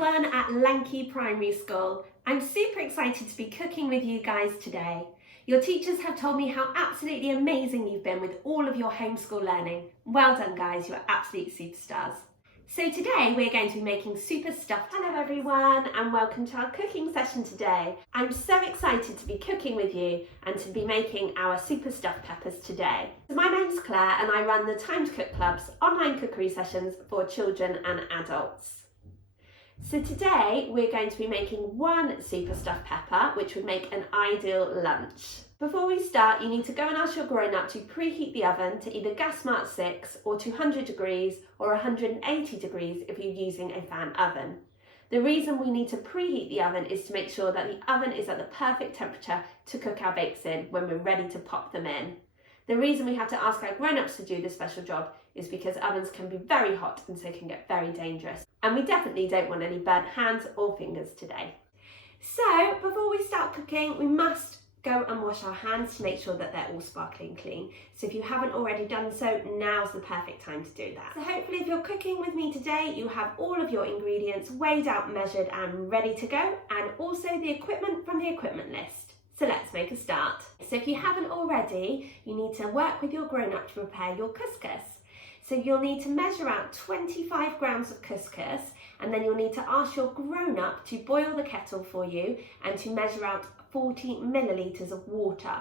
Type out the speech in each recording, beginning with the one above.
everyone at Landkey Primary School. I'm super excited to be cooking with you guys today. Your teachers have told me how absolutely amazing you've been with all of your homeschool learning. Well done guys, you're absolute superstars. So today we're going to be making super stuffed. Hello everyone and welcome to our cooking session today. I'm so excited to be cooking with you and to be making our super stuffed peppers today. My name's Claire and I run the Time to Cook Club's online cookery sessions for children and adults. So today we're going to be making one super stuffed pepper, which would make an ideal lunch. Before we start, you need to go and ask your grown-up to preheat the oven to either gas mark 6 or 200 degrees or 180 degrees if you're using a fan oven. The reason we need to preheat the oven is to make sure that the oven is at the perfect temperature to cook our bakes in when we're ready to pop them in. The reason we have to ask our grown-ups to do this special job is because ovens can be very hot and so can get very dangerous. And we definitely don't want any burnt hands or fingers today. So before we start cooking, we must go and wash our hands to make sure that they're all sparkling clean. So if you haven't already done so, now's the perfect time to do that. So hopefully if you're cooking with me today, you have all of your ingredients weighed out, measured and ready to go, and also the equipment from the equipment list. So let's make a start. So if you haven't already, you need to work with your grown-up to prepare your couscous. So you'll need to measure out 25 grams of couscous, and then you'll need to ask your grown-up to boil the kettle for you and to measure out 40 millilitres of water.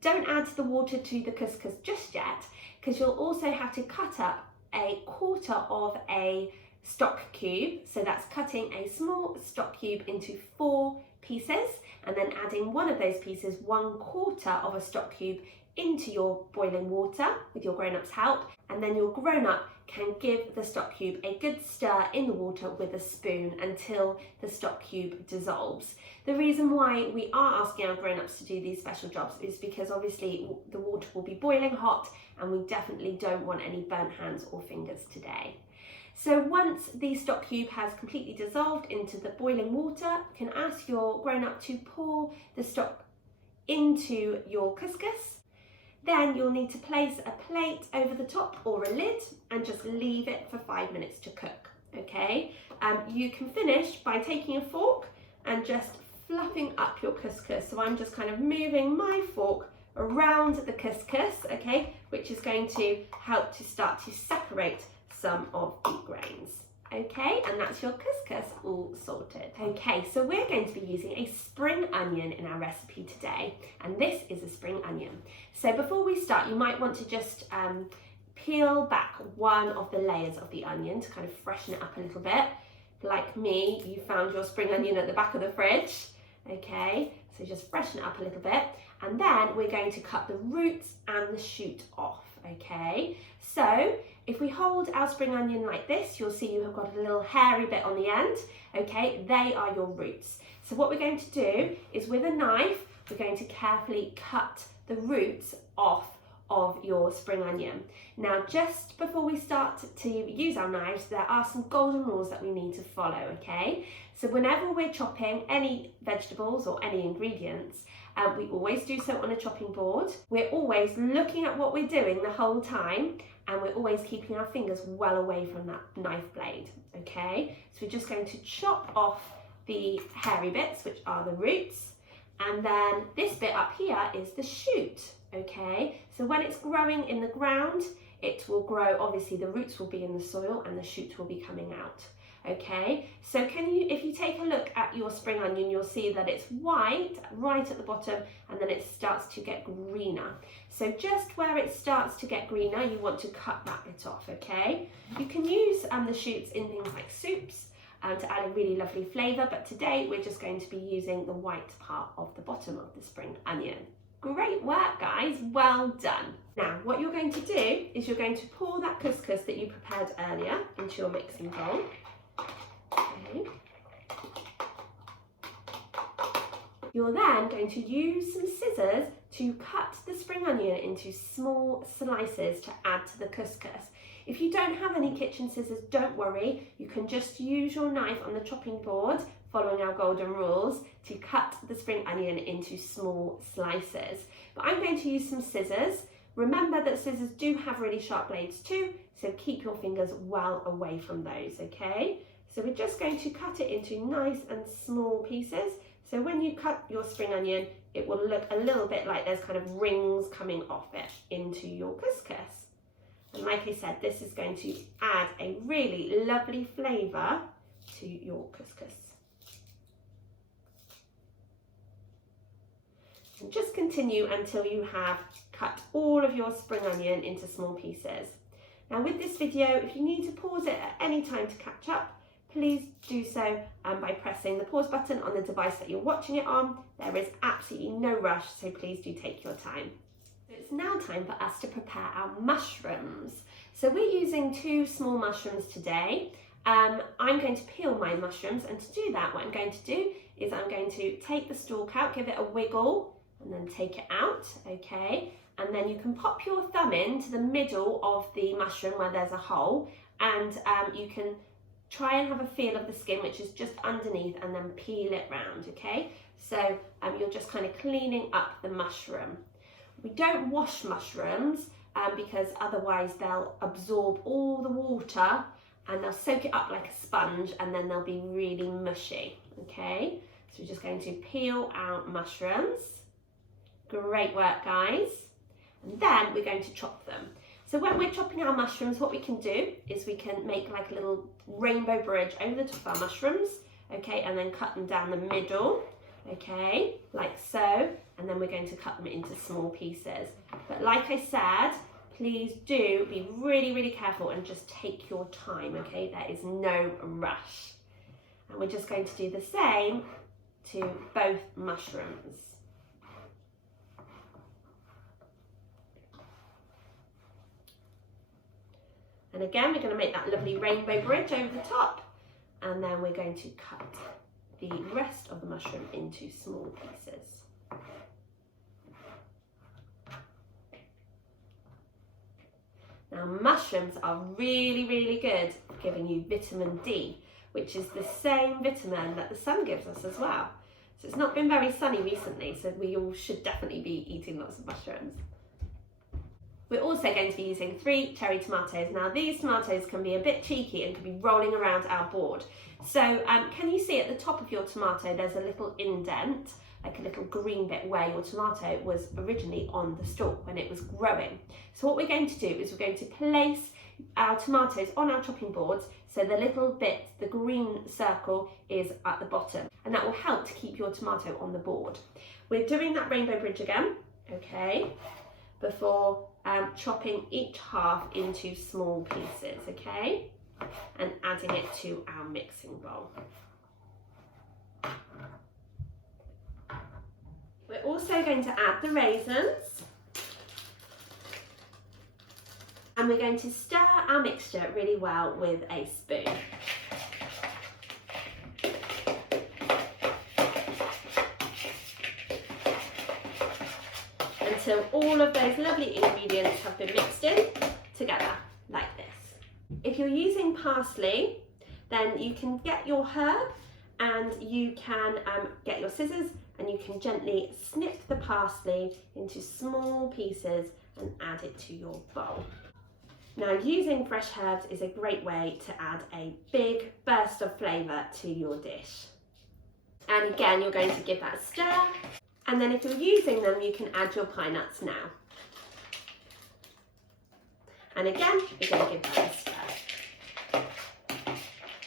Don't add the water to the couscous just yet, because you'll also have to cut up a quarter of a stock cube. So that's cutting a small stock cube into 4 pieces and then adding one of those pieces, 1/4 of a stock cube, into your boiling water with your grown-up's help, and then your grown-up can give the stock cube a good stir in the water with a spoon until the stock cube dissolves. The reason why we are asking our grown-ups to do these special jobs is because obviously the water will be boiling hot and we definitely don't want any burnt hands or fingers today. So once the stock cube has completely dissolved into the boiling water, you can ask your grown-up to pour the stock into your couscous. Then you'll need to place a plate over the top or a lid and just leave it for 5 minutes to cook, okay? You can finish by taking a fork and just fluffing up your couscous. So I'm just kind of moving my fork around the couscous, okay, which is going to help to start to separate some of the grains. Okay, and that's your couscous all sorted. Okay, so we're going to be using a spring onion in our recipe today, and this is a spring onion. So before we start, you might want to just peel back one of the layers of the onion to kind of freshen it up a little bit. Like me, you found your spring onion at the back of the fridge. Okay, so just freshen it up a little bit, and then we're going to cut the roots and the shoot off. Okay, so if we hold our spring onion like this, you'll see you have got a little hairy bit on the end. Okay, they are your roots. So what we're going to do is with a knife, we're going to carefully cut the roots off of your spring onion. Now, just before we start to use our knives, there are some golden rules that we need to follow, okay? So whenever we're chopping any vegetables or any ingredients, we always do so on a chopping board. We're always looking at what we're doing the whole time, and we're always keeping our fingers well away from that knife blade, okay? So we're just going to chop off the hairy bits, which are the roots, and then this bit up here is the shoot, okay? So when it's growing in the ground, it will grow, obviously the roots will be in the soil and the shoots will be coming out. Okay, so if you take a look at your spring onion, you'll see that it's white right at the bottom and then it starts to get greener. So just where it starts to get greener, you want to cut that bit off, okay? You can use the shoots in things like soups to add a really lovely flavour, but today we're just going to be using the white part of the bottom of the spring onion. Great work, guys, well done. Now, what you're going to do is you're going to pour that couscous that you prepared earlier into your mixing bowl. Okay. You're then going to use some scissors to cut the spring onion into small slices to add to the couscous. If you don't have any kitchen scissors, don't worry. You can just use your knife on the chopping board, following our golden rules, to cut the spring onion into small slices. But I'm going to use some scissors. Remember that scissors do have really sharp blades too, so keep your fingers well away from those, okay? So we're just going to cut it into nice and small pieces. So when you cut your spring onion, it will look a little bit like there's kind of rings coming off it into your couscous. And like I said, this is going to add a really lovely flavour to your couscous. And just continue until you have cut all of your spring onion into small pieces. Now with this video, if you need to pause it at any time to catch up, please do so by pressing the pause button on the device that you're watching it on. There is absolutely no rush, so please do take your time. It's now time for us to prepare our mushrooms. So we're using 2 small mushrooms today. I'm going to peel my mushrooms, and to do that, what I'm going to do is I'm going to take the stalk out, give it a wiggle, and then take it out, okay? And then you can pop your thumb into the middle of the mushroom where there's a hole, and you can try and have a feel of the skin, which is just underneath, and then peel it round, okay? So you're just kind of cleaning up the mushroom. We don't wash mushrooms because otherwise they'll absorb all the water and they'll soak it up like a sponge, and then they'll be really mushy, okay? So we're just going to peel our mushrooms. Great work, guys. And then we're going to chop them. So when we're chopping our mushrooms, what we can do is we can make like a little rainbow bridge over the top of our mushrooms, okay, and then cut them down the middle, okay, like so, and then we're going to cut them into small pieces. But like I said, please do be really, really careful and just take your time, okay? There is no rush. And we're just going to do the same to both mushrooms. And again, we're going to make that lovely rainbow bridge over the top, and then we're going to cut the rest of the mushroom into small pieces. Now, mushrooms are really, really good for giving you vitamin D, which is the same vitamin that the sun gives us as well. So it's not been very sunny recently, so we all should definitely be eating lots of mushrooms. We're also going to be using 3 cherry tomatoes. Now these tomatoes can be a bit cheeky and can be rolling around our board. So can you see at the top of your tomato there's a little indent, like a little green bit where your tomato was originally on the stalk when it was growing. So what we're going to do is we're going to place our tomatoes on our chopping boards so the little bit, the green circle, is at the bottom, and that will help to keep your tomato on the board. We're doing that rainbow bridge again, okay, before chopping each half into small pieces, okay, and adding it to our mixing bowl. We're also going to add the raisins, and we're going to stir our mixture really well with a spoon. Until all of those lovely ingredients have been mixed in together like this. If you're using parsley, then you can get your herb and you can get your scissors and you can gently snip the parsley into small pieces and add it to your bowl. Now, using fresh herbs is a great way to add a big burst of flavour to your dish. And again, you're going to give that a stir. And then if you're using them, you can add your pine nuts now. And again, we're going to give that a stir.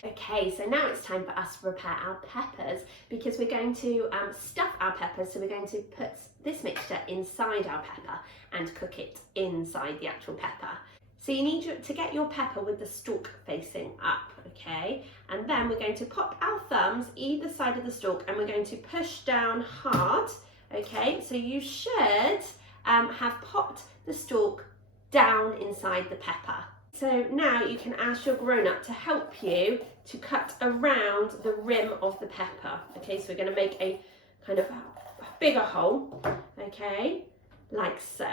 Okay, so now it's time for us to prepare our peppers, because we're going to stuff our peppers. So we're going to put this mixture inside our pepper and cook it inside the actual pepper. So you need to get your pepper with the stalk facing up, okay? And then we're going to pop our thumbs either side of the stalk and we're going to push down hard, okay? So you should have popped the stalk down inside the pepper. So now you can ask your grown-up to help you to cut around the rim of the pepper, okay? So we're going to make a kind of a bigger hole, okay, like so.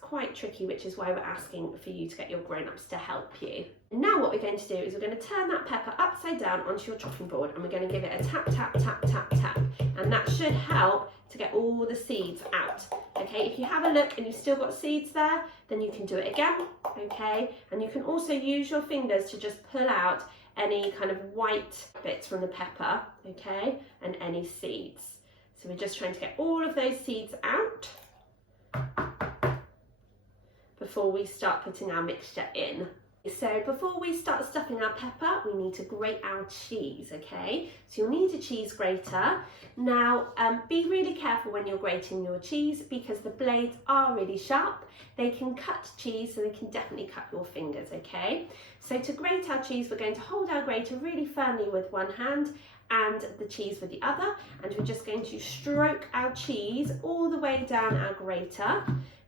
Quite tricky, which is why we're asking for you to get your grown-ups to help you. Now what we're going to do is we're going to turn that pepper upside down onto your chopping board, and we're going to give it a tap, tap, tap, tap, tap, and that should help to get all the seeds out. Okay, if you have a look and you've still got seeds there, then you can do it again, okay, and you can also use your fingers to just pull out any kind of white bits from the pepper, okay, and any seeds. So we're just trying to get all of those seeds out before we start putting our mixture in. So before we start stuffing our pepper, we need to grate our cheese, okay? So you'll need a cheese grater. Now, be really careful when you're grating your cheese because the blades are really sharp. They can cut cheese, so they can definitely cut your fingers, okay? So to grate our cheese, we're going to hold our grater really firmly with one hand and the cheese with the other, and we're just going to stroke our cheese all the way down our grater,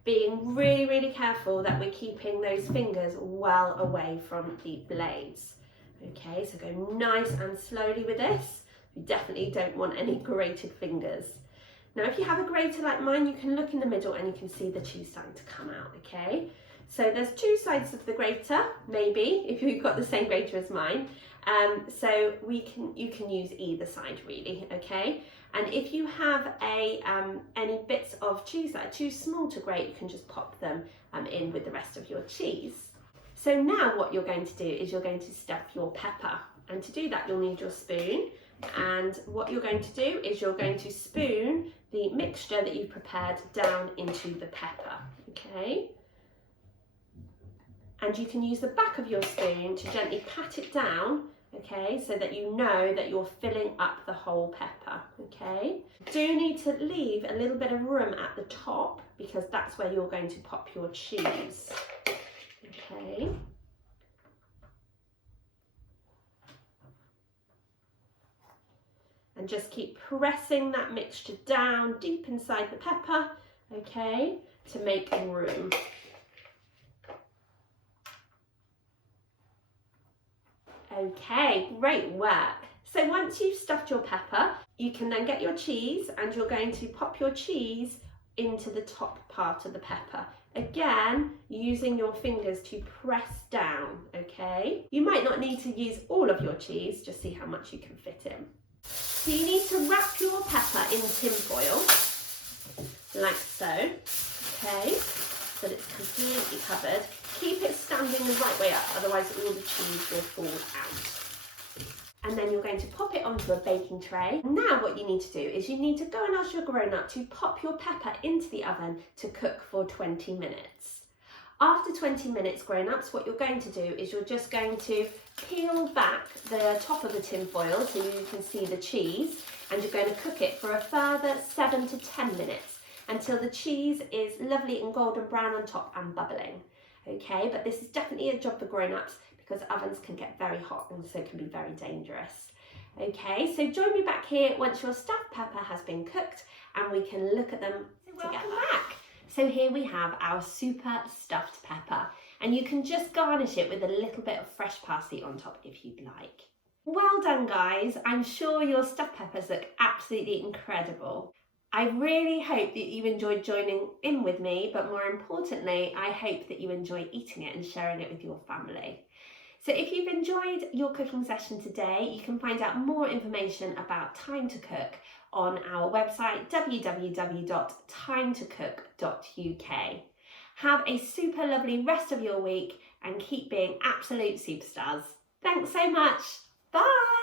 being really, really careful that we're keeping those fingers well away from the blades. Okay, so go nice and slowly with this. You definitely don't want any grated fingers. Now, if you have a grater like mine, you can look in the middle and you can see the cheese starting to come out, okay? So there's two sides of the grater, maybe, if you've got the same grater as mine. So you can use either side really, okay? And if you have any bits of cheese that are too small to grate, you can just pop them in with the rest of your cheese. So now what you're going to do is you're going to stuff your pepper. And to do that, you'll need your spoon. And what you're going to do is you're going to spoon the mixture that you've prepared down into the pepper, okay? And you can use the back of your spoon to gently pat it down, okay, so that you know that you're filling up the whole pepper, okay? You do need to leave a little bit of room at the top because that's where you're going to pop your cheese, okay? And just keep pressing that mixture down deep inside the pepper, okay, to make room. Okay, great work. So once you've stuffed your pepper, you can then get your cheese and you're going to pop your cheese into the top part of the pepper. Again, using your fingers to press down, okay? You might not need to use all of your cheese, just see how much you can fit in. So you need to wrap your pepper in tin foil, like so, okay? So that it's completely covered. Keep it standing the right way up, otherwise all the cheese will fall out. And then you're going to pop it onto a baking tray. Now what you need to do is you need to go and ask your grown-up to pop your pepper into the oven to cook for 20 minutes. After 20 minutes, grown-ups, what you're going to do is you're just going to peel back the top of the tin foil so you can see the cheese, and you're going to cook it for a further 7 to 10 minutes until the cheese is lovely and golden brown on top and bubbling. Okay, but this is definitely a job for grown-ups because ovens can get very hot and so can be very dangerous. Okay, so join me back here once your stuffed pepper has been cooked and we can look at them together. Welcome back. So here we have our super stuffed pepper, and you can just garnish it with a little bit of fresh parsley on top if you'd like. Well done, guys. I'm sure your stuffed peppers look absolutely incredible. I really hope that you enjoyed joining in with me, but more importantly, I hope that you enjoy eating it and sharing it with your family. So if you've enjoyed your cooking session today, you can find out more information about Time to Cook on our website, www.timetocook.uk. Have a super lovely rest of your week and keep being absolute superstars. Thanks so much. Bye.